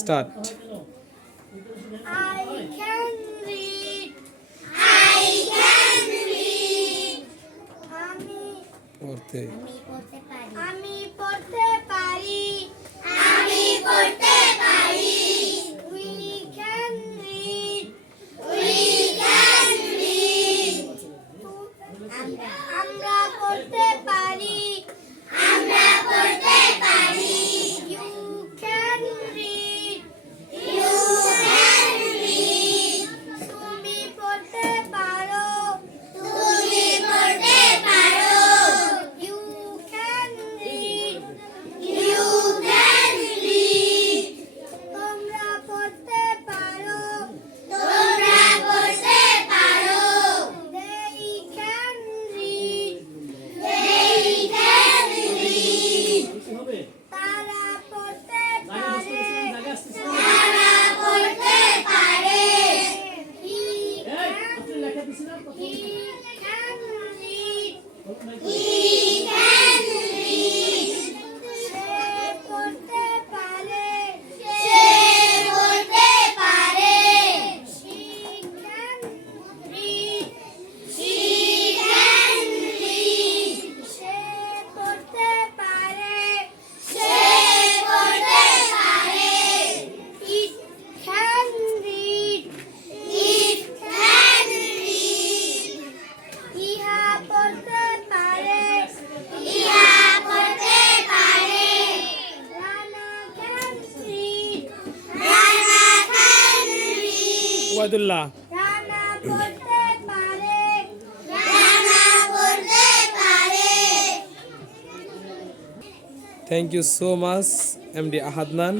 Start. I can read. I can read. পড়তে আমি পড়তে পারি। আমি পড়তে পারি। We can read. We can read. আমরা পড়তে পারি। আমরা পড়তে পারি। You can read. You can read. তুমি পড়তে পারো। তুমি পড়তে পারো। You can read. You can read. তোমরা পড়তে পারো। তোমরা পড়তে পারো। They can read. They can read. তারা পড়তে পারে। তারা পড়তে পারে। He can read. He can read. সে পড়তে পারে। সে পড়তে পারে। She can read. She can read. সে পড়তে পারে। সে পড়তে পারে। It can read. It can read. ইহা পড়তে পারে। ইহা পড়তে পারে। Rana can read. Rana can read. ওয়াদুল্লাহ। রানা পড়তে পারে। রানা পড়তে পারে। Thank you so much MD আহাদনান।